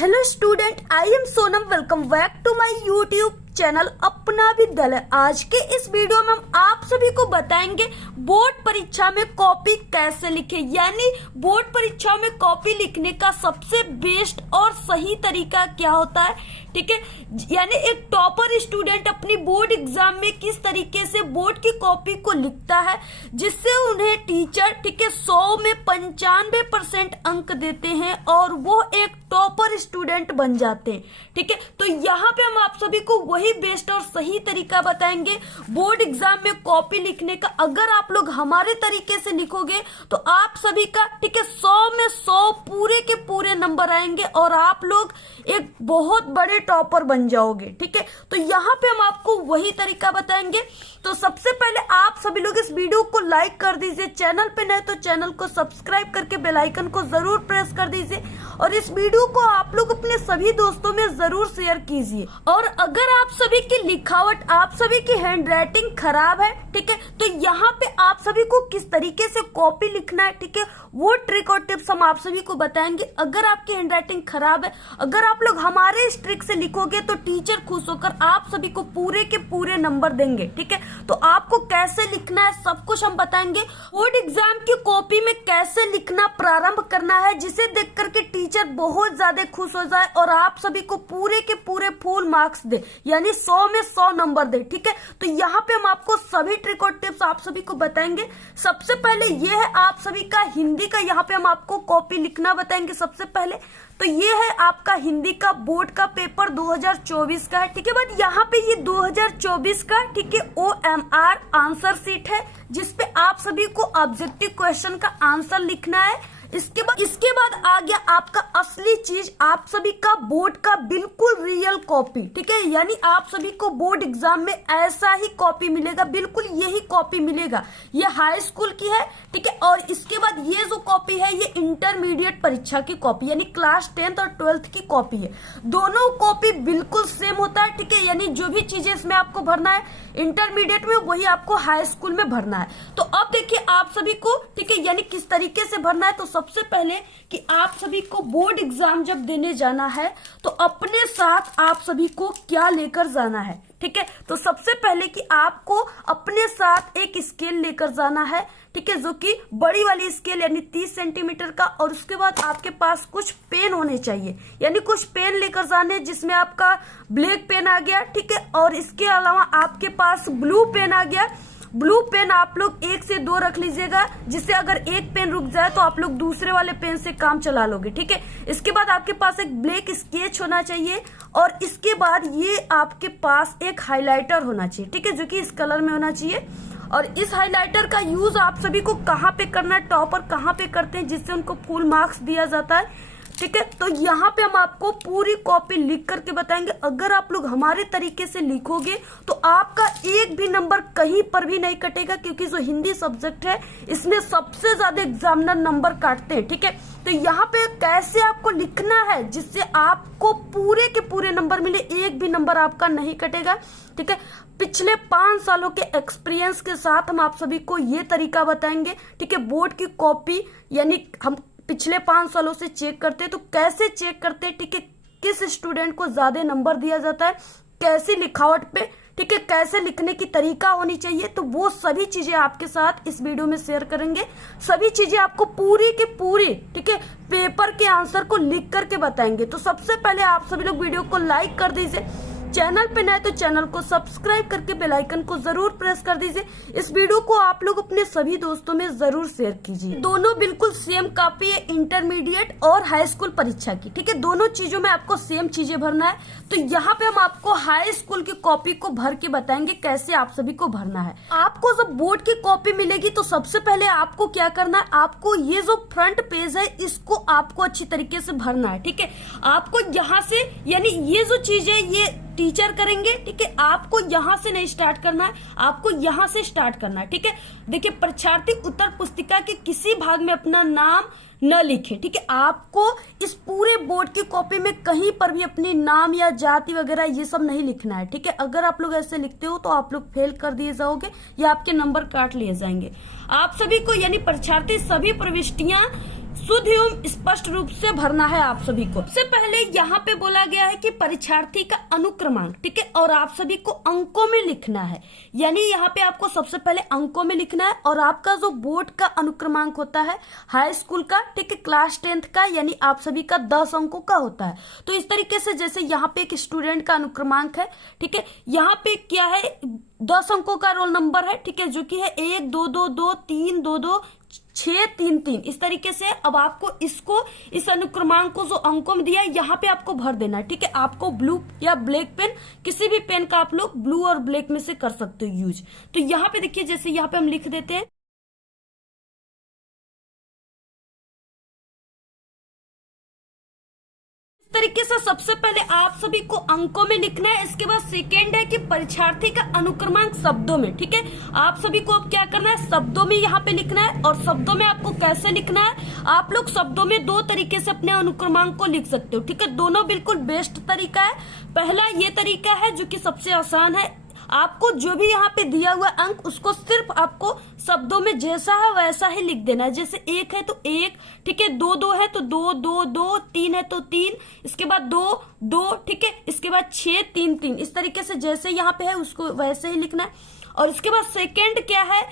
Hello student, I am Sonam. Welcome back to my YouTube channel Apna Vidyalaya. आज के इस video में हम आप सभी को बताएंगे बोर्ड परीक्षा में कॉपी कैसे लिखे, यानी बोर्ड परीक्षा में कॉपी लिखने का सबसे बेस्ट और सही तरीका क्या होता है। ठीक है, यानी एक टॉपर स्टूडेंट अपनी बोर्ड एग्जाम में किस तरीके से बोर्ड की कॉपी को लिखता है जिससे उन्हें टीचर 100 में 95% अंक देते हैं और वो एक टॉपर स्टूडेंट बन जाते हैं। ठीक है, तो यहाँ पे हम आप सभी को वही बेस्ट और सही तरीका बताएंगे बोर्ड एग्जाम में कॉपी लिखने का। अगर आप लोग हमारे तरीके से लिखोगे तो आप सभी का 100 में 100 पूरे के पूरे नंबर आएंगे और आप लोग एक बहुत बड़े टॉपर बन जाओगे। ठीक है, तो यहाँ पे हम आपको वही तरीका बताएंगे। तो सबसे पहले आप सभी लोग इस वीडियो को लाइक कर दीजिए, चैनल पे नए तो चैनल को सब्सक्राइब करके बेल आइकन को जरूर प्रेस कर दीजिए और इस वीडियो को आप लोग अपने सभी दोस्तों में जरूर शेयर कीजिए। और अगर आप सभी की लिखावट, आप सभी की हैंडराइटिंग खराब है, ठीक है, तो यहाँ पे आप सभी को किस तरीके से कॉपी लिखना है, ठीक है, वो ट्रिक और टिप्स हम आप सभी को बताएंगे। अगर आपकी हैंडराइटिंग खराब है, अगर आप लोग हमारे इस ट्रिक से लिखोगे तो टीचर खुश होकर आप सभी को पूरे के पूरे नंबर देंगे। ठीक है, तो आपको कैसे लिखना है सब कुछ हम बताएंगे। बोर्ड एग्जाम की कॉपी में कैसे लिखना प्रारंभ करना है जिसे देख करके टीचर बहुत ज्यादा खुश हो जाए और आप सभी को पूरे के पूरे फुल मार्क्स दे, यानी 100 में 100 नंबर दे। ठीक है, तो यहाँ पे हम आपको सभी ट्रिक और टिप्स आप सभी को बताएंगे। सबसे पहले ये है आप सभी का हिंदी का, यहाँ पे हम आपको कॉपी लिखना बताएंगे। सबसे पहले तो ये है आपका हिंदी का बोर्ड का पेपर 2024 का है। ठीक है, बट यहाँ पे ये 2024 का, ठीक है, OMR आंसर शीट है जिसपे आप सभी को ऑब्जेक्टिव क्वेश्चन का आंसर लिखना है। इसके बाद आ गया आपका असली चीज, आप सभी का बोर्ड का बिल्कुल रियल कॉपी। ठीक है, यानी आप सभी को बोर्ड एग्जाम में ऐसा ही कॉपी मिलेगा, बिल्कुल यही कॉपी मिलेगा। ये हाई स्कूल की है, ठीक है, और इसके बाद ये जो कॉपी है ये इंटरमीडिएट परीक्षा की कॉपी, यानी क्लास 10th और 12th की कॉपी है। दोनों कॉपी बिल्कुल सेम होता है। ठीक है, यानी जो भी चीजें इसमें आपको भरना है इंटरमीडिएट में वही आपको हाई स्कूल में भरना है। तो अब देखिए आप सभी को, ठीक है, यानी किस तरीके से भरना है। तो सबसे पहले कि आप सभी को बोर्ड एग्जाम जब देने जाना है तो अपने साथ आप सभी को क्या लेकर जाना है। ठीक है, तो सबसे पहले कि आपको अपने साथ एक स्केल लेकर जाना है, ठीक है, जो कि बड़ी वाली स्केल यानी 30 सेंटीमीटर का। और उसके बाद आपके पास कुछ पेन होने चाहिए, यानी कुछ पेन लेकर जाने जिसमें आपका ब्लैक पेन आ गया, ठीक है, और इसके अलावा आपके पास ब्लू पेन आ गया। ब्लू पेन आप लोग 1 से 2 रख लीजिएगा, जिससे अगर एक पेन रुक जाए तो आप लोग दूसरे वाले पेन से काम चला लोगे। ठीक है, इसके बाद आपके पास एक ब्लैक स्केच होना चाहिए और इसके बाद ये आपके पास एक हाइलाइटर होना चाहिए, ठीक है, जो कि इस कलर में होना चाहिए। और इस हाइलाइटर का यूज आप सभी को कहाँ पे करना है, टॉपर कहाँ पे करते हैं जिससे उनको फुल मार्क्स दिया जाता है। ठीक है, तो यहाँ पे हम आपको पूरी कॉपी लिख करके बताएंगे। अगर आप लोग हमारे तरीके से लिखोगे तो आपका एक भी नंबर कहीं पर भी नहीं कटेगा, क्योंकि जो हिंदी सब्जेक्ट है इसमें सबसे ज्यादा एग्जामिनर नंबर काटते हैं। ठीक है, तो यहाँ पे कैसे आपको लिखना है जिससे आपको पूरे के पूरे नंबर मिले, एक भी नंबर आपका नहीं कटेगा। ठीक है, पिछले 5 सालों के एक्सपीरियंस के साथ हम आप सभी को ये तरीका बताएंगे। ठीक है, बोर्ड की कॉपी यानी हम पिछले 5 सालों से चेक करते हैं। तो कैसे चेक करते हैं, ठीक है, किस स्टूडेंट को ज्यादा नंबर दिया जाता है, कैसी लिखावट पे, ठीक है, कैसे लिखने की तरीका होनी चाहिए, तो वो सभी चीजें आपके साथ इस वीडियो में शेयर करेंगे। सभी चीजें आपको पूरी के पूरी, ठीक है, पेपर के आंसर को लिख करके बताएंगे। तो सबसे पहले आप सभी लोग वीडियो को लाइक कर दीजिए, चैनल पे नए तो चैनल को सब्सक्राइब करके बेल आइकन को जरूर प्रेस कर दीजिए। इस वीडियो को आप लोग अपने सभी दोस्तों में जरूर शेयर कीजिए। दोनों बिल्कुल सेम कॉपी है, इंटरमीडिएट और हाई स्कूल परीक्षा की। ठीक है, दोनों चीजों में आपको सेम चीजें भरना है। तो यहाँ पे हम आपको हाई स्कूल की कॉपी को भर के बताएंगे कैसे आप सभी को भरना है। आपको जब बोर्ड की कॉपी मिलेगी तो सबसे पहले आपको क्या करना है, आपको ये जो फ्रंट पेज है इसको आपको अच्छी तरीके से भरना है। ठीक है, आपको यहाँ से, यानी ये जो चीज है ये टीचर करेंगे। ठीक है, आपको यहाँ से नहीं स्टार्ट करना है, आपको यहाँ से स्टार्ट करना है। ठीक है, देखिए, परीक्षार्थी उत्तर पुस्तिका के किसी भाग में अपना नाम न लिखे। ठीक है, आपको इस पूरे बोर्ड की कॉपी में कहीं पर भी अपने नाम या जाति वगैरह ये सब नहीं लिखना है। ठीक है, अगर आप लोग ऐसे लिखते हो तो आप लोग फेल कर दिए जाओगे या आपके नंबर काट लिए जाएंगे। आप सभी को, यानी परीक्षार्थी सभी प्रविष्टियां शुद्ध एवं स्पष्ट रूप से भरना है आप सभी को। सबसे पहले यहाँ पे बोला गया है कि परीक्षार्थी का अनुक्रमांक, ठीक है, और आप सभी को अंकों में लिखना है। यानी यहाँ पे आपको सबसे पहले अंकों में लिखना है, और आपका जो बोर्ड का अनुक्रमांक होता है हाई स्कूल का, ठीक है, क्लास 10th का, यानी आप सभी का 10 अंकों का होता है। तो इस तरीके से जैसे यहाँ पे एक स्टूडेंट का अनुक्रमांक है, ठीक है, यहाँ पे क्या है 10 अंकों का रोल नंबर है, ठीक है, जो कि है 1 2 2 2 3 2 2 6 3 3। इस तरीके से अब आपको इसको, इस अनुक्रमांक को जो अंकों में दिया है यहाँ पे आपको भर देना है, ठीक है। आपको ब्लू या ब्लैक पेन, किसी भी पेन का आप लोग ब्लू और ब्लैक में से कर सकते हो यूज। तो यहाँ पे देखिए, जैसे यहाँ पे हम लिख देते हैं तरीके से। सबसे पहले आप सभी को अंकों में लिखना है, इसके बाद सेकेंड है कि परीक्षार्थी का अनुक्रमांक शब्दों में, ठीक है। आप सभी को अब क्या करना है, शब्दों में यहाँ पे लिखना है। और शब्दों में आपको कैसे लिखना है, आप लोग शब्दों में दो तरीके से अपने अनुक्रमांक को लिख सकते हो, ठीक है। दोनों बिल्कुल बेस्ट तरीका है। पहला ये तरीका है जो कि सबसे आसान है, आपको जो भी यहाँ पे दिया हुआ अंक उसको सिर्फ आपको शब्दों में जैसा है वैसा ही लिख देना है। जैसे 1 है तो 1, ठीक है, 2 2 है तो 2 2 2, 3 है तो 3, इसके बाद 2 2, ठीक है, इसके बाद 6 3 3। इस तरीके से जैसे यहाँ पे है उसको वैसे ही लिखना है। और इसके बाद सेकेंड क्या है,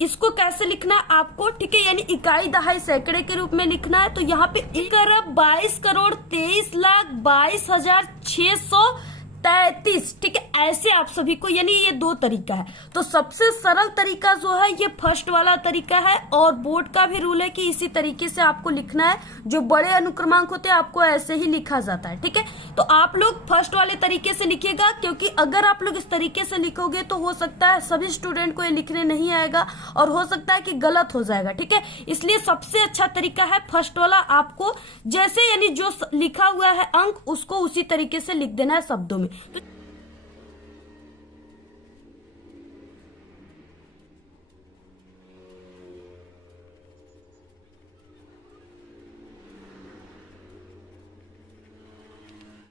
इसको कैसे लिखना है आपको, ठीक है, यानी इकाई दहाई सैकड़े के रूप में लिखना है। तो यहाँ पे 1,22,23,22,633, ठीक है, ऐसे आप सभी को, यानी ये दो तरीका है। तो सबसे सरल तरीका जो है ये फर्स्ट वाला तरीका है, और बोर्ड का भी रूल है कि इसी तरीके से आपको लिखना है। जो बड़े अनुक्रमांक होते हैं आपको ऐसे ही लिखा जाता है, ठीक है। तो आप लोग फर्स्ट वाले तरीके से लिखिएगा, क्योंकि अगर आप लोग इस तरीके से लिखोगे तो हो सकता है सभी स्टूडेंट को ये लिखने नहीं आएगा, और हो सकता है कि गलत हो जाएगा, ठीक है। इसलिए सबसे अच्छा तरीका है फर्स्ट वाला, आपको जैसे यानी जो लिखा हुआ है अंक उसको उसी तरीके से लिख देना है शब्दों में। तो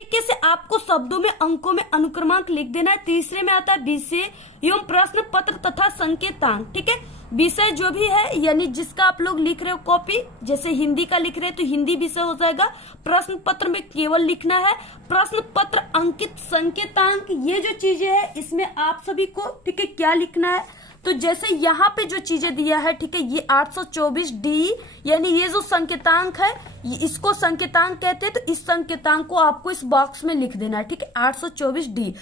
तरीके से आपको शब्दों में अंकों में अनुक्रमांक लिख देना है। तीसरे में आता है विषय एवं प्रश्न पत्र तथा संकेतांक, ठीक है। विषय जो भी है यानी जिसका आप लोग लिख रहे हो कॉपी, जैसे हिंदी का लिख रहे हैं तो हिंदी विषय हो जाएगा। प्रश्न पत्र में केवल लिखना है प्रश्न पत्र अंकित संकेतांक, ये जो चीजें है इसमें आप सभी को, ठीक है, क्या लिखना है। तो जैसे यहाँ पे जो चीजें दिया है, ठीक है, ये 824D, यानी ये जो संकेतांक है इसको संकेतांक कहते हैं। तो इस संकेतांक को आपको इस बॉक्स में लिख देना है, ठीक है, 824D।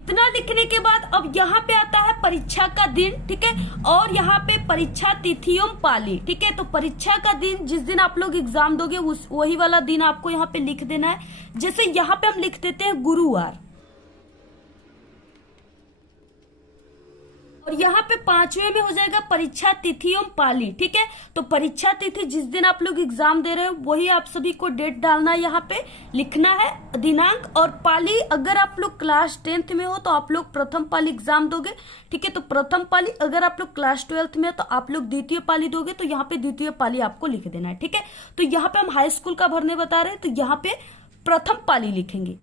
इतना लिखने के बाद अब यहाँ पे आता है परीक्षा का दिन, ठीक है, और यहाँ पे परीक्षा तिथि एवं पाली, ठीक है। तो परीक्षा का दिन, जिस दिन आप लोग एग्जाम दोगे उस वही वाला दिन आपको यहाँ पे लिख देना है। जैसे यहाँ पे हम लिख देते हैं गुरुवार, और यहाँ पे 5वें में हो जाएगा परीक्षा तिथि एवं पाली, ठीक है। तो परीक्षा तिथि जिस दिन आप लोग एग्जाम दे रहे हो वही आप सभी को डेट डालना है, यहाँ पे लिखना है दिनांक। और पाली, अगर आप लोग क्लास 10th में हो तो आप लोग प्रथम पाली एग्जाम दोगे, ठीक है, तो प्रथम पाली। अगर आप लोग क्लास 12th में हो तो आप लोग द्वितीय पाली दोगे, तो यहाँ पे द्वितीय पाली आपको लिख देना है, ठीक है। तो यहाँ पे हम हाई स्कूल का भरने बता रहे हैं, तो यहाँ पे प्रथम पाली लिखेंगे।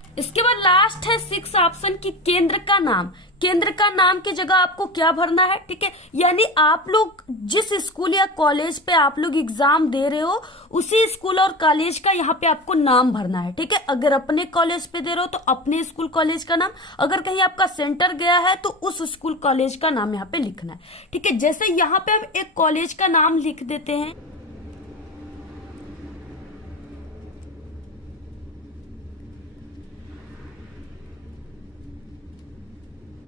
इसके बाद लास्ट है 6 ऑप्शन की केंद्र का नाम। केंद्र का नाम की जगह आपको क्या भरना है, ठीक है, यानी आप लोग जिस स्कूल या कॉलेज पे आप लोग एग्जाम दे रहे हो उसी स्कूल और कॉलेज का यहाँ पे आपको नाम भरना है, ठीक है। अगर अपने कॉलेज पे दे रहे हो तो अपने स्कूल कॉलेज का नाम, अगर कहीं आपका सेंटर गया है तो उस स्कूल कॉलेज का नाम यहाँ पे लिखना है, ठीक है। जैसे यहाँ पे हम एक कॉलेज का नाम लिख देते हैं,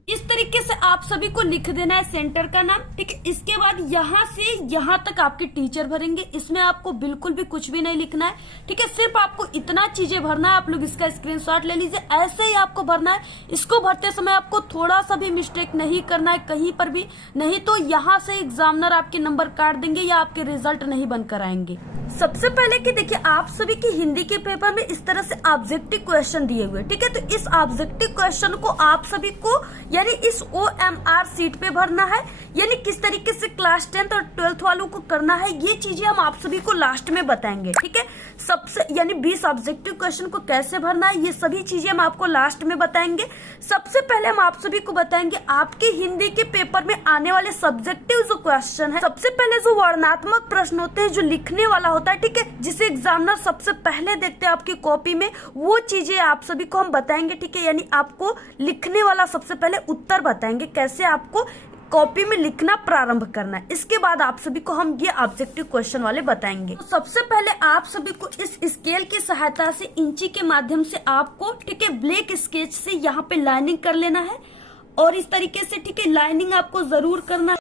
इस तरीके से आप सभी को लिख देना है सेंटर का नाम, ठीक है। इसके बाद यहाँ से यहाँ तक आपके टीचर भरेंगे, इसमें आपको बिल्कुल भी कुछ भी नहीं लिखना है, ठीक है। सिर्फ आपको इतना चीजें भरना है, आप लोग इसका स्क्रीनशॉट ले लीजिए, ऐसे ही आपको भरना है। इसको भरते समय आपको थोड़ा सा भी मिस्टेक नहीं करना है कहीं पर भी, नहीं तो यहाँ से एग्जामिनर आपके नंबर काट देंगे या आपके रिजल्ट नहीं बनकर आएंगे। सबसे पहले कि देखिए आप सभी की हिंदी के पेपर में इस तरह से ऑब्जेक्टिव क्वेश्चन दिए हुए, ठीक है। तो इस ऑब्जेक्टिव क्वेश्चन को आप सभी को यानी इस OMR सीट पे भरना है, यानी किस तरीके से क्लास 10th और 12th वालों को करना है, ये चीजें हम आप सभी को लास्ट में बताएंगे, ठीक है। सबसे यानी 20 ऑब्जेक्टिव क्वेश्चन को कैसे भरना है, ये सभी चीजें हम आपको लास्ट में बताएंगे। सबसे पहले हम आप सभी को बताएंगे आपके हिंदी के पेपर में आने वाले सब्जेक्टिव जो क्वेश्चन है। सबसे पहले जो वर्णनात्मक प्रश्न होते हैं, जो लिखने वाला होता है, ठीक है, जिसे एग्जामिनर सबसे पहले देखते हैं आपकी कॉपी में, वो चीजें आप सभी को हम बताएंगे, ठीक है। यानी आपको लिखने वाला सबसे पहले उत्तर बताएंगे, कैसे आपको कॉपी में लिखना प्रारंभ करना है। इसके बाद आप सभी को हम ये ऑब्जेक्टिव क्वेश्चन वाले बताएंगे। तो सबसे पहले आप सभी को इस स्केल की सहायता से इंची के माध्यम से आपको, ठीक है, ब्लैक स्केच से यहाँ पे लाइनिंग कर लेना है, और इस तरीके से, ठीक है, लाइनिंग आपको जरूर करना है।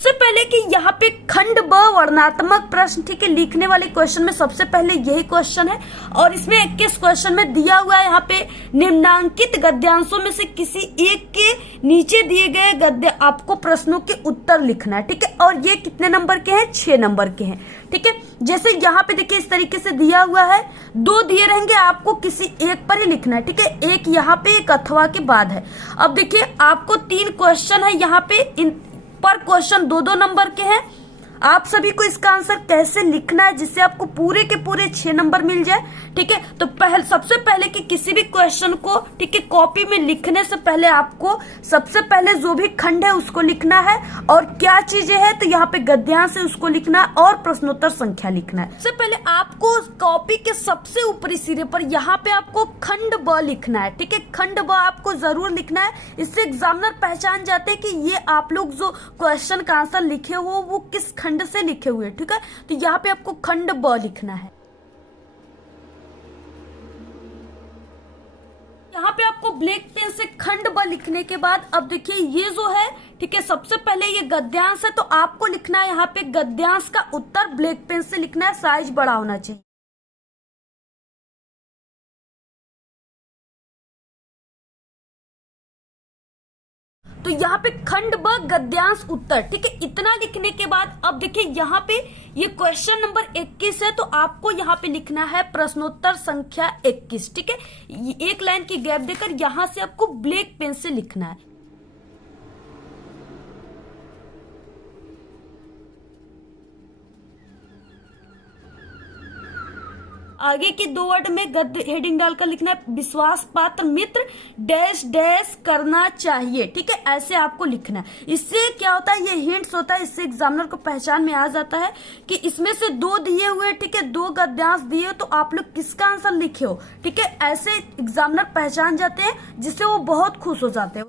सबसे पहले कि यहाँ पे खंड ब वर्णनात्मक प्रश्न, ठीक है, लिखने वाले क्वेश्चन में सबसे पहले यही क्वेश्चन है, और इसमें 21 क्वेश्चन में दिया हुआ है यहाँ पे निम्नांकित गद्यांशों में से किसी एक के नीचे दिए गए गद्य आपको प्रश्नों के उत्तर लिखना है, ठीक है। और ये कितने नंबर के हैं? 6 नंबर के हैं, ठीक है। जैसे यहाँ पे देखिए इस तरीके से दिया हुआ है, 2 दिए रहेंगे, आपको किसी एक पर ही लिखना है, ठीक है। एक यहाँ पे, एक अथवा के बाद है। अब देखिए आपको 3 क्वेश्चन है यहाँ पे, इन पर क्वेश्चन 2-2 नंबर के हैं। आप सभी को इसका आंसर कैसे लिखना है जिससे आपको पूरे के पूरे 6 नंबर मिल जाए, ठीक है। तो सबसे पहले कि किसी भी क्वेश्चन को, ठीक है, कॉपी में लिखने से पहले आपको सबसे पहले जो भी खंड है उसको लिखना है, और क्या चीजें हैं तो यहाँ पे गद्यांश है उसको लिखना है, और प्रश्नोत्तर संख्या लिखना है। सबसे पहले आपको कॉपी के सबसे ऊपरी सिरे पर यहाँ पे आपको खंड ब लिखना है, ठीक है। खंड ब आपको जरूर लिखना है, इससे एग्जामिनर पहचान जाते हैं कि ये आप लोग जो क्वेश्चन का आंसर लिखे हो वो किस खंड से लिखे हुए, ठीक है। तो यहाँ पे आपको खंड ब लिखना है। यहाँ पे आपको ब्लैक पेन से खंड ब लिखने के बाद अब देखिए ये जो है, ठीक है, सबसे पहले ये गद्यांश है, तो आपको लिखना है यहाँ पे गद्यांश का उत्तर ब्लैक पेन से लिखना है, साइज बड़ा होना चाहिए। तो यहाँ पे खंड ब गद्यांश उत्तर, ठीक है, इतना लिखने के बाद अब देखिए यहाँ पे ये क्वेश्चन नंबर 21 है, तो आपको यहाँ पे लिखना है प्रश्नोत्तर संख्या 21, ठीक है। एक लाइन की गैप देकर यहाँ से आपको ब्लैक पेन से लिखना है। आगे की 2 वर्ड में गद्य हेडिंग डालकर लिखना है विश्वास पात्र मित्र डैश डैश करना चाहिए, ठीक है, ऐसे आपको लिखना है। इससे क्या होता है, ये हिंट्स होता है, इससे एग्जामिनर को पहचान में आ जाता है कि इसमें से 2 दिए हुए, ठीक है, 2 गद्यांश दिए हो, तो आप लोग किसका आंसर लिखे हो, ठीक है। ऐसे एग्जामिनर पहचान जाते हैं, जिससे वो बहुत खुश हो जाते हैं।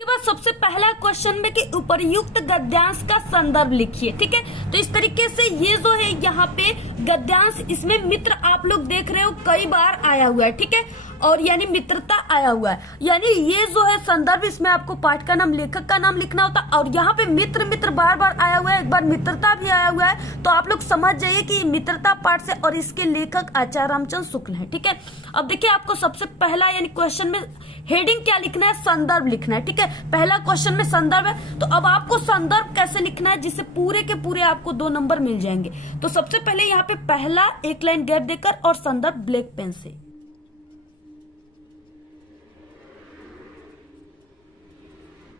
के बाद सबसे पहला क्वेश्चन में कि उपर्युक्त गद्यांश का संदर्भ लिखिए, ठीक है। तो इस तरीके से ये जो है यहाँ पे गद्यांश, इसमें मित्र आप लोग देख रहे हो कई बार आया हुआ है, ठीक है, और यानी मित्रता आया हुआ है, यानी ये जो है संदर्भ, इसमें आपको पाठ का नाम, लेखक का नाम लिखना होता है, और यहाँ पे मित्र मित्र बार बार आया हुआ है, एक बार मित्रता भी आया हुआ है, तो आप लोग समझ जाइए कि मित्रता पाठ से, और इसके लेखक आचार्य रामचंद्र शुक्ल है, ठीक है। अब देखिए आपको सबसे पहला यानी क्वेश्चन में हेडिंग क्या लिखना है, संदर्भ लिखना है, ठीक है। पहला क्वेश्चन में संदर्भ है, तो अब आपको संदर्भ कैसे लिखना है जिससे पूरे के पूरे आपको 2 नंबर मिल जाएंगे। तो सबसे पहले यहाँ पे पहला एक लाइन गैप देकर और संदर्भ ब्लैक पेन से।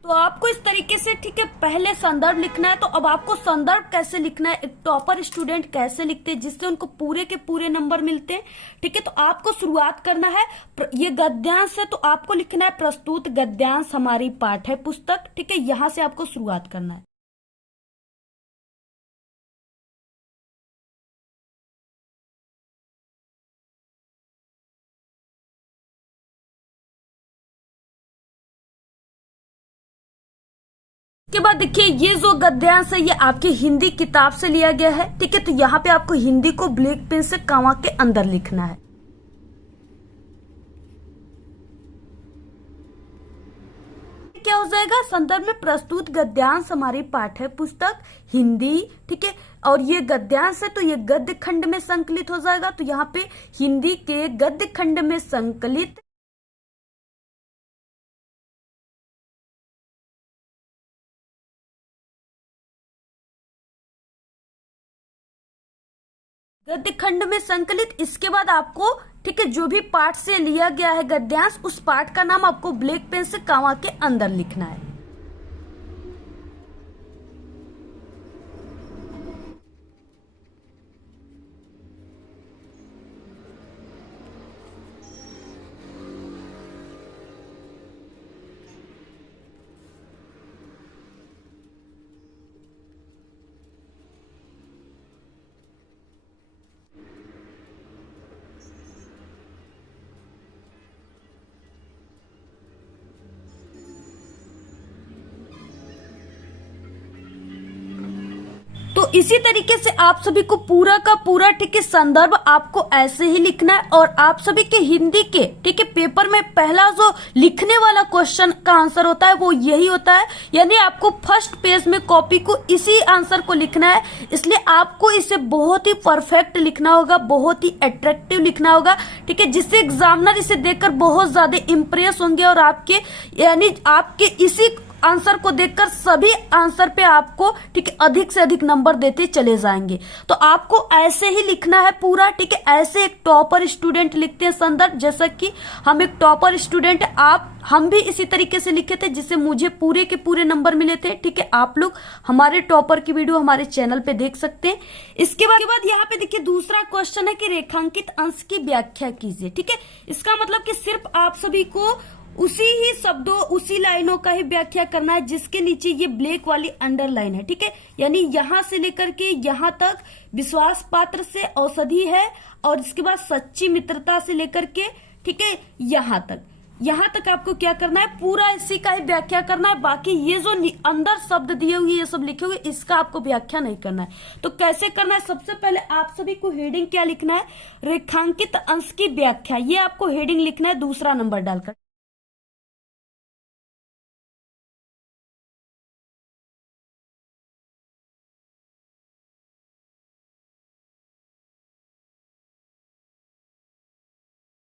तो आपको इस तरीके से, ठीक है, पहले संदर्भ लिखना है। तो अब आपको संदर्भ कैसे लिखना है, एक टॉपर स्टूडेंट कैसे लिखते हैं जिससे उनको पूरे के पूरे नंबर मिलते हैं, ठीक है। तो आपको शुरुआत करना है, ये गद्यांश है तो आपको लिखना है प्रस्तुत गद्यांश हमारी पाठ्य पुस्तक, ठीक है, यहां से आपको शुरुआत करना है। के बाद देखिए ये जो गद्यांश है ये आपकी हिंदी किताब से लिया गया है, ठीक है। तो यहाँ पे आपको हिंदी को ब्लैक पेन से कॉमा के अंदर लिखना है। क्या हो जाएगा, संदर्भ में प्रस्तुत गद्यांश हमारी पाठ्य पुस्तक हिंदी, ठीक है। और ये गद्यांश है तो ये गद्य खंड में संकलित हो जाएगा। तो यहाँ पे हिंदी के गद्य खंड में संकलित गद्य खंड में संकलित। इसके बाद आपको, ठीक है, जो भी पाठ से लिया गया है गद्यांश, उस पाठ का नाम आपको ब्लैक पेन से कॉमा के अंदर लिखना है। तो इसी तरीके से आप सभी को पूरा का पूरा, ठीक है, संदर्भ आपको ऐसे ही लिखना है। और आप सभी के हिंदी के, ठीक है, पेपर में पहला जो लिखने वाला क्वेश्चन का आंसर होता है वो यही होता है। यानी आपको फर्स्ट पेज में कॉपी को इसी आंसर को लिखना है। इसलिए आपको इसे बहुत ही परफेक्ट लिखना होगा, बहुत ही अट्रैक्टिव लिखना होगा, ठीक है, जिससे एग्जामिनर इसे देखकर बहुत ज्यादा इंप्रेस होंगे और आपके, यानी आपके इसी आंसर को देखकर सभी आंसर पे आपको, ठीक है, अधिक से अधिक नंबर देते चले जाएंगे। तो आपको ऐसे ही लिखना है पूरा, ठीक है। ऐसे एक टॉपर स्टूडेंट लिखते हैं संदर्भ, जैसा कि हम एक टॉपर स्टूडेंट, हम भी इसी तरीके से लिखे थे जिससे मुझे पूरे के पूरे नंबर मिले थे, ठीक है। आप लोग हमारे टॉपर की वीडियो हमारे चैनल पे देख सकते हैं। इसके बाद यहाँ पे देखिए दूसरा क्वेश्चन है कि रेखांकित अंश की व्याख्या कीजिए, ठीक है। इसका मतलब कि सिर्फ आप सभी को उसी ही शब्दों, उसी लाइनों का ही व्याख्या करना है जिसके नीचे ये ब्लैक वाली अंडरलाइन है, ठीक है। यानी यहां से लेकर के यहां तक विश्वास पात्र से औषधि है, और इसके बाद सच्ची मित्रता से लेकर के, ठीक है, यहां तक आपको क्या करना है, पूरा इसी का ही व्याख्या करना है। बाकी ये जो अंदर शब्द दिए हुए, ये सब लिखे हुए, इसका आपको व्याख्या नहीं करना है। तो कैसे करना है, सबसे पहले आप सभी को हेडिंग क्या लिखना है, रेखांकित अंश की व्याख्या, ये आपको हेडिंग लिखना है दूसरा नंबर डालकर।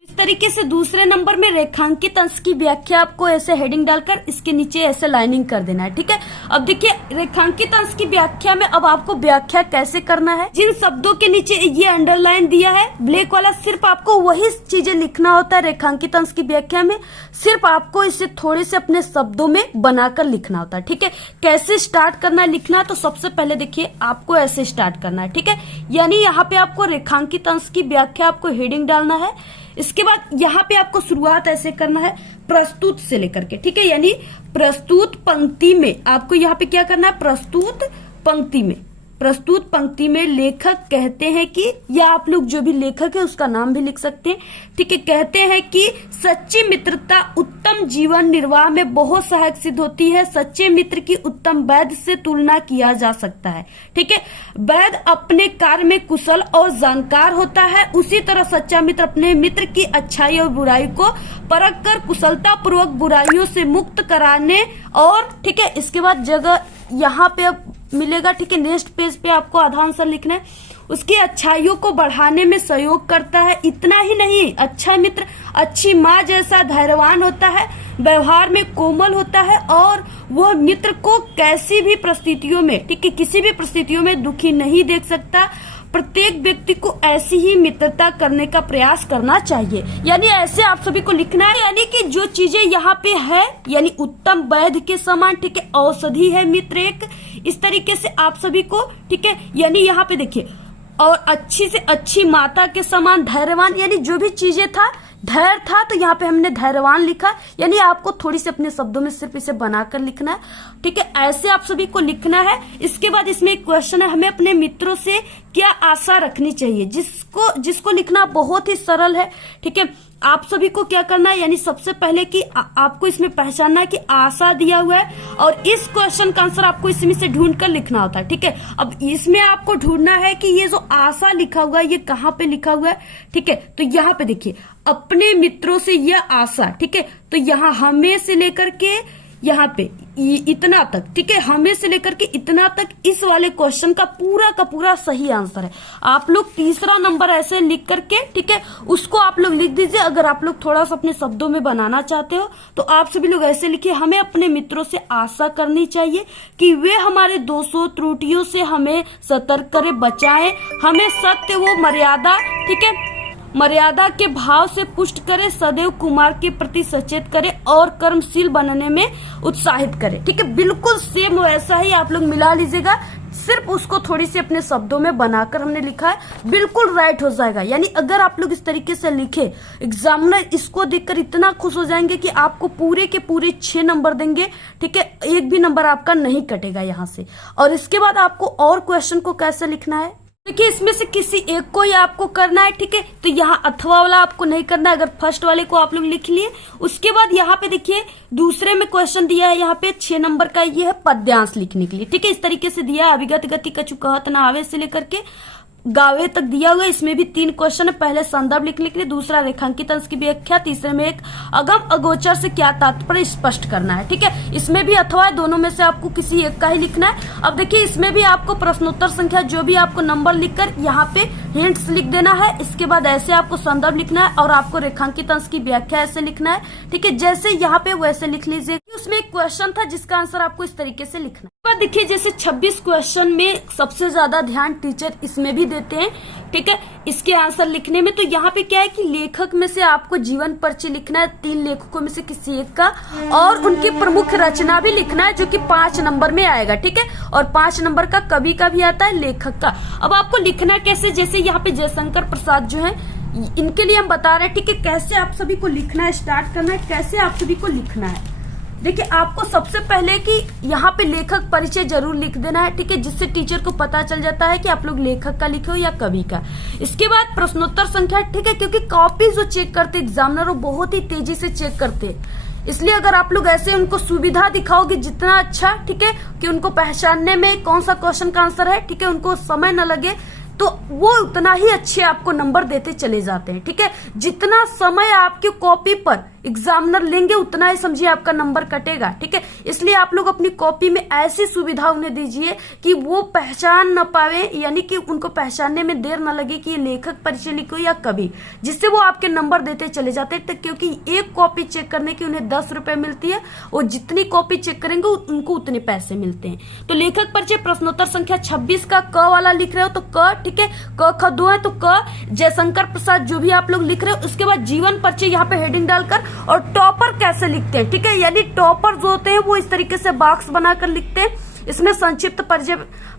इस तरीके से दूसरे नंबर में रेखांकित अंश की व्याख्या आपको ऐसे हेडिंग डालकर इसके नीचे ऐसे लाइनिंग कर देना है, ठीक है। अब देखिए रेखांकित अंश की व्याख्या में अब आपको व्याख्या कैसे करना है, जिन शब्दों के नीचे ये अंडरलाइन दिया है ब्लैक वाला, सिर्फ आपको वही चीजें लिखना होता है। रेखांकित अंश की व्याख्या में सिर्फ आपको इसे थोड़े से अपने शब्दों में बनाकर लिखना होता है, ठीक है। कैसे स्टार्ट करना है लिखना है, तो सबसे पहले देखिए आपको ऐसे स्टार्ट करना है, ठीक है। यानी यहाँ पे आपको रेखांकित अंश की व्याख्या आपको हेडिंग डालना है। इसके बाद यहाँ पे आपको शुरुआत ऐसे करना है प्रस्तुत से लेकर के, ठीक है। यानी प्रस्तुत पंक्ति में आपको यहाँ पे क्या करना है, प्रस्तुत पंक्ति में लेखक कहते हैं कि, या आप लोग जो भी लेखक है उसका नाम भी लिख सकते हैं, ठीक है। कहते हैं कि सच्ची मित्रता उत्तम जीवन निर्वाह में बहुत सहायक सिद्ध होती है। सच्चे मित्र की उत्तम वैद्य से तुलना किया जा सकता है, ठीक है। वैद्य अपने कार्य में कुशल और जानकार होता है, उसी तरह सच्चा मित्र अपने मित्र की अच्छाई और बुराई को परख कर कुशलता पूर्वक बुराइयों से मुक्त कराने, और ठीक है, इसके बाद जगह यहाँ पे अब मिलेगा, ठीक है। नेक्स्ट पेज पे आपको आधा आंसर लिखना है। उसकी अच्छाइयों को बढ़ाने में सहयोग करता है। इतना ही नहीं, अच्छा मित्र अच्छी माँ जैसा धैर्यवान होता है, व्यवहार में कोमल होता है, और वह मित्र को कैसी भी परिस्थितियों में, ठीक है, किसी भी परिस्थितियों में दुखी नहीं देख सकता। प्रत्येक व्यक्ति को ऐसी ही मित्रता करने का प्रयास करना चाहिए। यानी ऐसे आप सभी को लिखना है, यानी कि जो चीजें यहाँ पे है, यानी उत्तम वैद्य के समान, ठीक है, औषधि है मित्र एक, इस तरीके से आप सभी को, ठीक है। यानी यहाँ पे देखिए, और अच्छी से अच्छी माता के समान धैर्यवान, यानी जो भी चीजें था, धैर्य था, तो यहाँ पे हमने धैर्यवान लिखा। यानी आपको थोड़ी सी अपने शब्दों में सिर्फ इसे बनाकर लिखना है, ठीक है। ऐसे आप सभी को लिखना है। इसके बाद इसमें एक क्वेश्चन है, हमें अपने मित्रों से क्या आशा रखनी चाहिए, जिसको लिखना बहुत ही सरल है, ठीक है। आप सभी को क्या करना है, यानी सबसे पहले कि आपको इसमें पहचानना है कि आशा दिया हुआ है और इस क्वेश्चन का आंसर आपको इसमें से ढूंढ कर लिखना होता है। ठीक है, अब इसमें आपको ढूंढना है कि ये जो आशा लिखा हुआ है ये कहाँ पे लिखा हुआ है। ठीक है, तो यहाँ पे देखिए, अपने मित्रों से यह आशा। ठीक है, तो यहाँ हमें से लेकर के यहाँ पे इतना तक, ठीक है, हमें से लेकर के इतना तक इस वाले क्वेश्चन का पूरा सही आंसर है। आप लोग तीसरा नंबर ऐसे लिख करके, ठीक है, उसको आप लोग लिख दीजिए। अगर आप लोग थोड़ा सा अपने शब्दों में बनाना चाहते हो तो आप सभी लोग ऐसे लिखिए, हमें अपने मित्रों से आशा करनी चाहिए कि वे हमारे दोषों त्रुटियों से हमें सतर्क करे, बचाएं, हमें सत्य व मर्यादा, ठीक है, मर्यादा के भाव से पुष्ट करे, सदैव कुमार के प्रति सचेत करे और कर्मशील बनने में उत्साहित करे। ठीक है, बिल्कुल सेम वैसा ही आप लोग मिला लीजिएगा, सिर्फ उसको थोड़ी सी अपने शब्दों में बनाकर हमने लिखा है, बिल्कुल राइट हो जाएगा। यानी अगर आप लोग इस तरीके से लिखे, एग्जामिनर इसको देखकर इतना खुश हो जाएंगे कि आपको पूरे के पूरे 6 नंबर देंगे। ठीक है, एक भी नंबर आपका नहीं कटेगा यहाँ से। और इसके बाद आपको और क्वेश्चन को कैसे लिखना है, देखिए, इसमें से किसी एक को ही आपको करना है। ठीक है, तो यहाँ अथवा वाला आपको नहीं करना है, अगर फर्स्ट वाले को आप लोग लिख लिए। उसके बाद यहाँ पे देखिए, दूसरे में क्वेश्चन दिया है, यहाँ पे 6 नंबर का ये है पद्यांश लिखने के लिए। ठीक है, इस तरीके से दिया है, अभिगत गति कछु कहत न आवे से लेकर के गावे तक दिया हुआ है। इसमें भी 3 क्वेश्चन है, पहले संदर्भ लिखने के लिए, दूसरा रेखांकित अंश की व्याख्या, तीसरे में एक अगम अगोचर से क्या तात्पर्य स्पष्ट करना है। ठीक है, इसमें भी अथवा है, दोनों में से आपको किसी एक का ही लिखना है। अब देखिए, इसमें भी आपको प्रश्नोत्तर संख्या जो भी आपको नंबर लिखकर यहाँ पे हिंट्स लिख देना है। इसके बाद ऐसे आपको संदर्भ लिखना है और आपको रेखांकित अंश की व्याख्या ऐसे लिखना है। ठीक है, जैसे यहाँ पे वैसे लिख लीजिए। उसमें एक क्वेश्चन था जिसका आंसर आपको इस तरीके से लिखना है। देखिए, जैसे 26 क्वेश्चन में सबसे ज्यादा ध्यान टीचर इसमें भी देते हैं। ठीक है, इसके आंसर लिखने में। तो यहाँ पे क्या है कि लेखक में से आपको जीवन परिचय लिखना है, 3 लेखकों में से किसी एक का, और उनकी प्रमुख रचना भी लिखना है जो कि 5 नंबर में आएगा। ठीक है, और 5 नंबर का कवि का भी आता है, लेखक का। अब आपको लिखना कैसे, जैसे यहाँ पे जयशंकर प्रसाद जो है, इनके लिए हम बता रहे हैं। ठीक है, कैसे आप सभी को लिखना है, स्टार्ट करना है, कैसे आप सभी को लिखना है। देखिए, आपको सबसे पहले कि यहाँ पे लेखक परिचय जरूर लिख देना है। ठीक है, जिससे टीचर को पता चल जाता है कि आप लोग लेखक का लिखे हो या कवि का। इसके बाद प्रश्नोत्तर संख्या। ठीक है, क्योंकि कॉपी जो चेक करते एग्जामिनर वो बहुत ही तेजी से चेक करते हैं, इसलिए अगर आप लोग ऐसे उनको सुविधा दिखाओगे जितना अच्छा, ठीक है, कि उनको पहचानने में कौन सा क्वेश्चन का आंसर है, ठीक है, उनको समय न लगे, तो वो उतना ही अच्छे आपको नंबर देते चले जाते हैं। ठीक है, जितना समय आपकी कॉपी पर एग्जामिनर लेंगे उतना ही समझिए आपका नंबर कटेगा। ठीक है, इसलिए आप लोग अपनी कॉपी में ऐसी सुविधा उन्हें दीजिए कि वो पहचान न पावे, यानी कि उनको पहचानने में देर न लगे कि ये लेखक परिचय लिखो या कवि, जिससे वो आपके नंबर देते चले जाते हैं। क्योंकि एक कॉपी चेक करने की उन्हें 10 रुपए मिलती है, और जितनी कॉपी चेक करेंगे उनको उतने पैसे मिलते हैं। तो लेखक परिचय प्रश्नोत्तर संख्या 26 का क वाला लिख रहे हो तो क, ठीक है, क ख 2 है तो क, जयशंकर प्रसाद जो भी आप लोग लिख रहे हो। उसके बाद जीवन परिचय यहाँ पे हेडिंग डालकर, और टॉपर कैसे लिखते हैं। ठीक है, यानी टॉपर जो होते हैं वो इस तरीके से बॉक्स बनाकर लिखते हैं। इसमें संक्षिप्त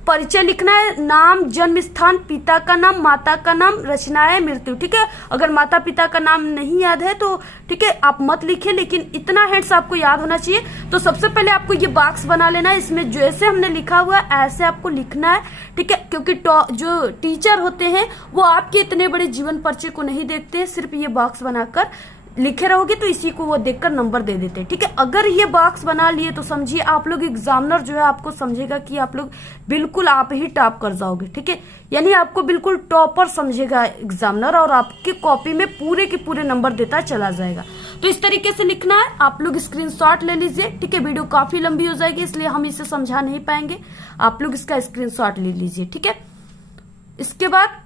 परिचय लिखना है, नाम, जन्म स्थान, पिता का नाम, माता का नाम, रचनाएं, मृत्यु। ठीक है, अगर माता पिता का नाम नहीं याद है तो ठीक है आप मत लिखिए, लेकिन इतना हिंट्स आपको याद होना चाहिए। तो सबसे पहले आपको ये बॉक्स बना लेना है, इसमें जैसे हमने लिखा हुआ है ऐसे आपको लिखना है। ठीक है, क्योंकि जो टीचर होते हैं वो आपके इतने बड़े जीवन परिचय को नहीं देखते, सिर्फ ये बॉक्स बनाकर लिखे रहोगे तो इसी को वो देखकर नंबर दे देते हैं। ठीक है, अगर ये बॉक्स बना लिए तो समझिए आप लोग एग्जामिनर जो है आपको समझेगा कि आप लोग बिल्कुल आप ही टॉप कर जाओगे। ठीक है, यानी आपको बिल्कुल टॉपर समझेगा एग्जामिनर, और आपकी कॉपी में पूरे के पूरे नंबर देता चला जाएगा। तो इस तरीके से लिखना है, आप लोग स्क्रीनशॉट ले लीजिए। ठीक है, वीडियो काफी लंबी हो जाएगी इसलिए हम इसे समझा नहीं पाएंगे, आप लोग इसका स्क्रीनशॉट ले लीजिए। ठीक है, इसके बाद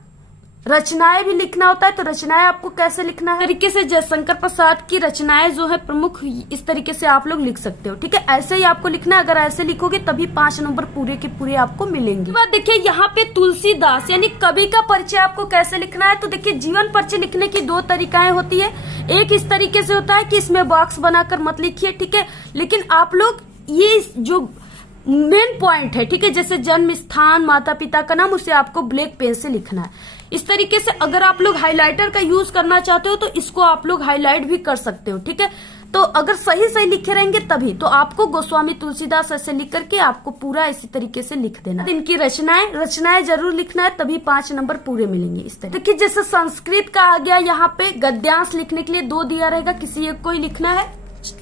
रचनाएं भी लिखना होता है। तो रचनाएं आपको कैसे लिखना है, तरीके से जयशंकर प्रसाद की रचनाएं जो है प्रमुख, इस तरीके से आप लोग लिख सकते हो। ठीक है, ऐसे ही आपको लिखना है, अगर ऐसे लिखोगे तभी 5 नंबर पूरे के पूरे आपको मिलेंगे। बात देखिए, यहाँ पे तुलसीदास यानी कवि का परिचय आपको कैसे लिखना है। तो देखिए, जीवन परिचय लिखने की 2 तरीकाएं होती है। एक इस तरीके से होता है कि इसमें बॉक्स बनाकर मत लिखिए। ठीक है, लेकिन आप लोग ये जो मेन पॉइंट है, ठीक है, जैसे जन्म स्थान, माता पिता का नाम, उसे आपको ब्लैक पेन से लिखना है। इस तरीके से अगर आप लोग हाइलाइटर का यूज करना चाहते हो तो इसको आप लोग हाईलाइट भी कर सकते हो। ठीक है, तो अगर सही सही लिखे रहेंगे तभी, तो आपको गोस्वामी तुलसीदास ऐसे लिख करके आपको पूरा इसी तरीके से लिख देना। इनकी रचनाएं जरूर लिखना है, तभी 5 नंबर पूरे मिलेंगे। इस तरह देखिए, जैसे संस्कृत का आ गया, यहाँ पे गद्यांश लिखने के लिए 2 दिया रहेगा, किसी एक को ही लिखना है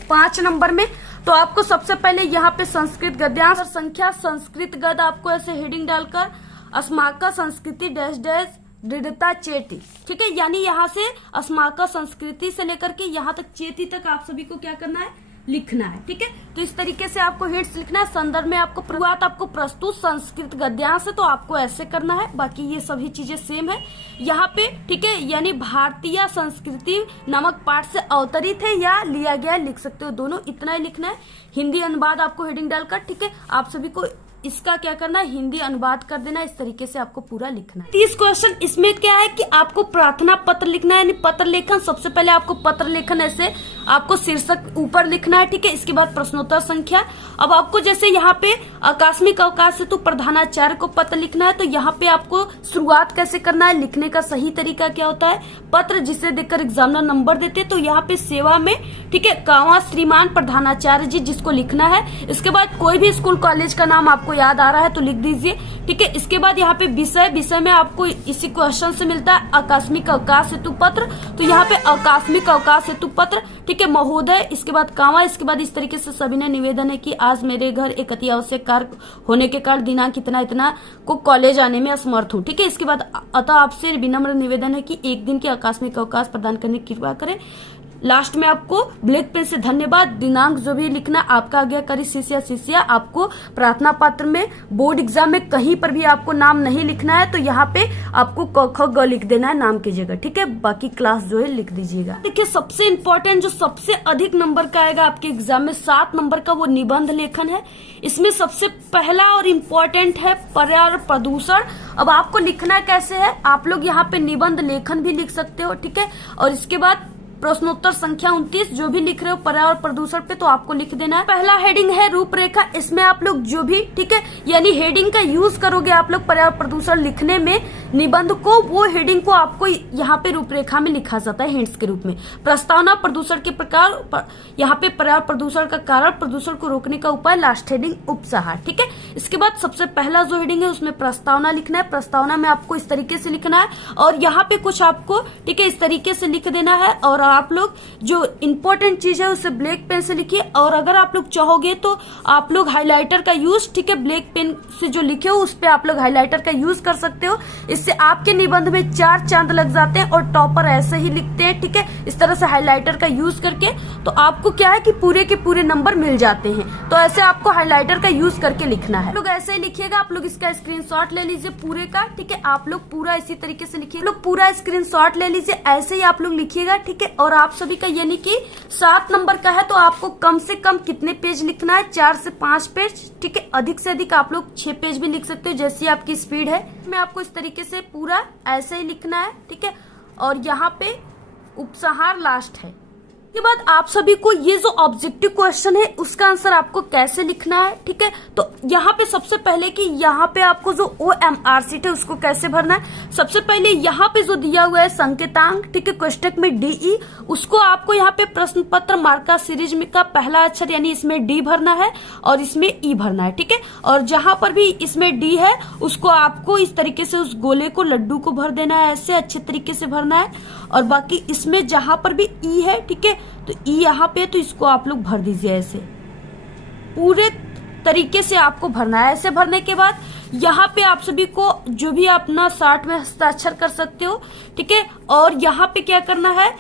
5 नंबर में। तो आपको सबसे पहले यहाँ पे संस्कृत गद्यांश और संख्या संस्कृत गद आपको ऐसे हेडिंग डालकर अस्माका संस्कृति डैश डैश दृढ़ता चेती, ठीक है, यानी यहाँ से अस्माका संस्कृति से लेकर के यहाँ तक चेती तक आप सभी को क्या करना है, लिखना है। ठीक है, तो इस तरीके से आपको हिंट्स लिखना है। संदर्भ में आपको शुरुआत आपको प्रस्तुत संस्कृत गद्यांश है, तो आपको ऐसे करना है। बाकी ये सभी चीजें सेम है यहाँ पे। ठीक है, यानी भारतीय संस्कृति नामक पाठ से अवतरित है या लिया गया, लिख सकते हो दोनों, इतना ही लिखना है। हिंदी अनुवाद आपको हेडिंग डालकर, ठीक है, आप सभी को इसका क्या करना है, हिंदी अनुवाद कर देना। इस तरीके से आपको पूरा लिखना है। 30 क्वेश्चन इसमें क्या है कि आपको प्रार्थना पत्र लिखना है, यानी पत्र लेखन। सबसे पहले आपको पत्र लेखन ऐसे आपको शीर्षक ऊपर लिखना है। ठीक है, इसके बाद प्रश्नोत्तर संख्या। अब आपको जैसे यहाँ पे आकस्मिक अवकाश हेतु प्रधानाचार्य को पत्र लिखना है, तो यहाँ पे आपको शुरुआत कैसे करना है, लिखने का सही तरीका क्या होता है, पत्र जिसे देखकर एग्जामिनर नंबर देते हैं, तो यहाँ पे सेवा में, ठीक है, कांवा श्रीमान प्रधानाचार्य जी जिसको लिखना है। इसके बाद कोई भी स्कूल कॉलेज का नाम आपको याद आ रहा है तो लिख दीजिए। ठीक है, इसके बाद यहाँ पे विषय में आपको इसी क्वेश्चन से मिलता है आकस्मिक अवकाश हेतु पत्र, तो यहाँ पे आकस्मिक अवकाश हेतु पत्र, ठीक है, महोदय, इसके बाद कांवा। इसके बाद इस तरीके से सभी ने निवेदन है कि आज मेरे घर एक अति आवश्यक कार्य होने के कारण दिनांक इतना को कॉलेज आने में असमर्थ हूँ। ठीक है, इसके बाद अतः आपसे विनम्र निवेदन है कि एक दिन के आकस्मिक अवकाश प्रदान करने की कृपा करें। लास्ट में आपको ब्लैक पेन से धन्यवाद, दिनांक जो भी लिखना आपका आज्ञाकारी शिष्य या शिष्या। आपको प्रार्थना पत्र में बोर्ड एग्जाम में कहीं पर भी आपको नाम नहीं लिखना है, तो यहाँ पे आपको क ख ग लिख देना है नाम की जगह। ठीक है, बाकी क्लास जो है लिख दीजिएगा। देखिए, सबसे इम्पोर्टेंट जो सबसे अधिक नंबर का आएगा आपके एग्जाम में 7 नंबर का, वो निबंध लेखन है। इसमें सबसे पहला और इम्पोर्टेंट है पर्यावरण प्रदूषण। अब आपको लिखना कैसे है, आप लोग यहाँ पे निबंध लेखन भी लिख सकते हो। ठीक है, और इसके बाद प्रश्नोत्तर संख्या 29 जो भी लिख रहे हो पर्यावरण प्रदूषण पे, तो आपको लिख देना है। पहला हेडिंग है रूपरेखा। इसमें आप लोग जो भी, ठीक है, यानी हेडिंग का यूज करोगे आप लोग पर्यावरण प्रदूषण लिखने में निबंध को, वो हेडिंग को आपको यहाँ पे रूपरेखा में लिखा जाता है हिंट्स के रूप में। प्रस्तावना प्रदूषण के प्रकार, यहाँ पे पर्यावरण प्रदूषण का कारण, प्रदूषण को रोकने का उपाय, लास्ट हेडिंग उपसंहार। ठीक है, इसके बाद सबसे पहला जो हेडिंग है उसमें प्रस्तावना लिखना है। प्रस्तावना में आपको इस तरीके से लिखना है, और यहाँ पे कुछ आपको, ठीक है, इस तरीके से लिख देना है। और आप लोग जो इंपॉर्टेंट चीज है उसे ब्लैक पेन से लिखिए, और अगर आप लोग चाहोगे तो आप लोग हाइलाइटर का यूज, ठीक है, ब्लैक पेन से जो लिखे हो उस पे आप लोग हाइलाइटर का यूज कर सकते हो। इससे आपके निबंध में 4 चांद लग जाते हैं, और टॉपर ऐसे ही लिखते हैं। ठीक है, इस तरह से हाइलाइटर का यूज करके, तो आपको क्या है कि पूरे के पूरे नंबर मिल जाते हैं। तो ऐसे आपको हाइलाइटर का यूज करके लिखना है। लोग ऐसे ही लिखिएगा, आप लोग इसका स्क्रीनशॉट ले लीजिए पूरे का। ठीक है, आप लोग पूरा इसी तरीके से लिखिए, लोग पूरा स्क्रीनशॉट ले लीजिए, ऐसे ही आप लोग लिखिएगा। ठीक है, और आप सभी का यानी कि 7 नंबर का है, तो आपको कम से कम कितने पेज लिखना है, 4 से 5 पेज। ठीक है, अधिक से अधिक आप लोग 6 पेज भी लिख सकते हो, जैसी आपकी स्पीड है। मैं आपको इस तरीके से पूरा ऐसे ही लिखना है। ठीक है, और यहाँ पे उपसंहार लास्ट है। के बाद आप सभी को ये जो ऑब्जेक्टिव क्वेश्चन है उसका आंसर आपको कैसे लिखना है। ठीक है, तो यहाँ पे सबसे पहले कि यहाँ पे आपको जो OMR शीट है उसको कैसे भरना है। सबसे पहले यहाँ पे जो दिया हुआ है संकेतांक, ठीक है, कोष्टक में DE, उसको आपको यहाँ पे प्रश्न पत्र मार्का सीरीज में का पहला अक्षर यानी इसमें D भरना है और इसमें E भरना है। ठीक है, और जहां पर भी इसमें D है उसको आपको इस तरीके से उस गोले को, लड्डू को भर देना है, ऐसे अच्छे तरीके से भरना है। और बाकी इसमें जहां पर भी E है, ठीक है, तो E यहाँ पे, तो इसको आप लोग भर दीजिए ऐसे पूरे तरीके से आपको भरना है। ऐसे भरने के बाद यहाँ पे आप सभी को जो भी अपना 60 में हस्ताक्षर कर सकते हो। ठीक है, और यहाँ पे क्या करना है,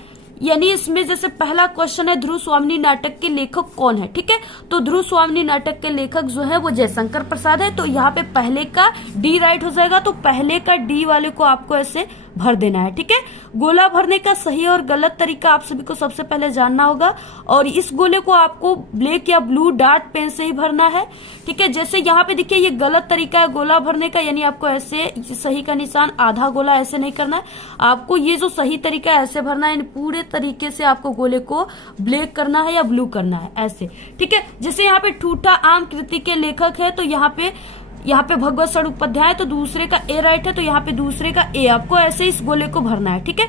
यानी इसमें जैसे पहला क्वेश्चन है ध्रुव स्वामिनी नाटक के लेखक कौन है। ठीक है, तो ध्रुव स्वामिनी नाटक के लेखक जो है वो जयशंकर प्रसाद है, तो यहाँ पे पहले का D राइट हो जाएगा, तो पहले का D वाले को आपको ऐसे भर देना है। ठीक है, गोला भरने का सही और गलत तरीका आप सभी को सबसे पहले जानना होगा, और इस गोले को आपको ब्लैक या ब्लू डार्ट पेन से ही भरना है। ठीक है, जैसे यहाँ पे देखिए ये गलत तरीका है गोला भरने का, यानी आपको ऐसे सही का निशान आधा गोला ऐसे नहीं करना है, आपको ये जो सही तरीका है ऐसे भरना है, पूरे तरीके से आपको गोले को ब्लैक करना है या ब्लू करना है ऐसे। ठीक है, जैसे यहाँ पे ठूठा आम कृति के लेखक है, तो यहाँ पे भगवत स्वरूप उपाध्याय, तो दूसरे का A राइट है, तो यहाँ पे दूसरे का A, आपको ऐसे इस गोले को भरना है। ठीक है,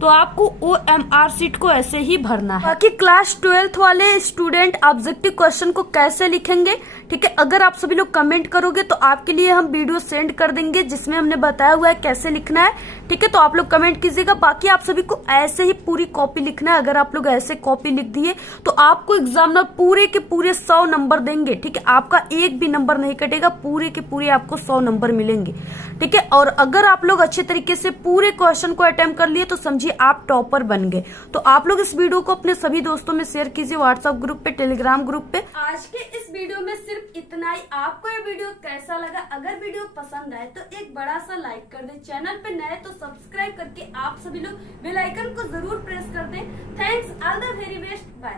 तो आपको OMR शीट को ऐसे ही भरना है। बाकी क्लास 12th वाले स्टूडेंट ऑब्जेक्टिव क्वेश्चन को कैसे लिखेंगे, ठीक है, अगर आप सभी लोग कमेंट करोगे तो आपके लिए हम वीडियो सेंड कर देंगे जिसमें हमने बताया हुआ है कैसे लिखना है, ठीक है। तो आप लोग कमेंट कीजिएगा। बाकी आप सभी को ऐसे ही पूरी कॉपी लिखना है। अगर आप लोग ऐसे कॉपी लिख दिए तो आपको एग्जामिनर पूरे के पूरे 100 नंबर देंगे, ठीक है। आपका एक भी नंबर नहीं कटेगा, पूरे के पूरे आपको 100 नंबर मिलेंगे, ठीक है। और अगर आप लोग अच्छे तरीके से पूरे क्वेश्चन को अटेम्प्ट कर लिए तो समझिए आप टॉपर बन गए। तो आप लोग इस वीडियो को अपने सभी दोस्तों में शेयर कीजिए, व्हाट्सएप ग्रुप पे, टेलीग्राम ग्रुप पे। आज के इस वीडियो में सिर्फ इतना ही। आपको ये वीडियो कैसा लगा? अगर वीडियो पसंद आए तो एक बड़ा सा लाइक कर दे, चैनल पे नए तो सब्सक्राइब करके आप सभी लोग बेल आइकन को जरूर प्रेस कर दें। Thanks, all the very best, bye.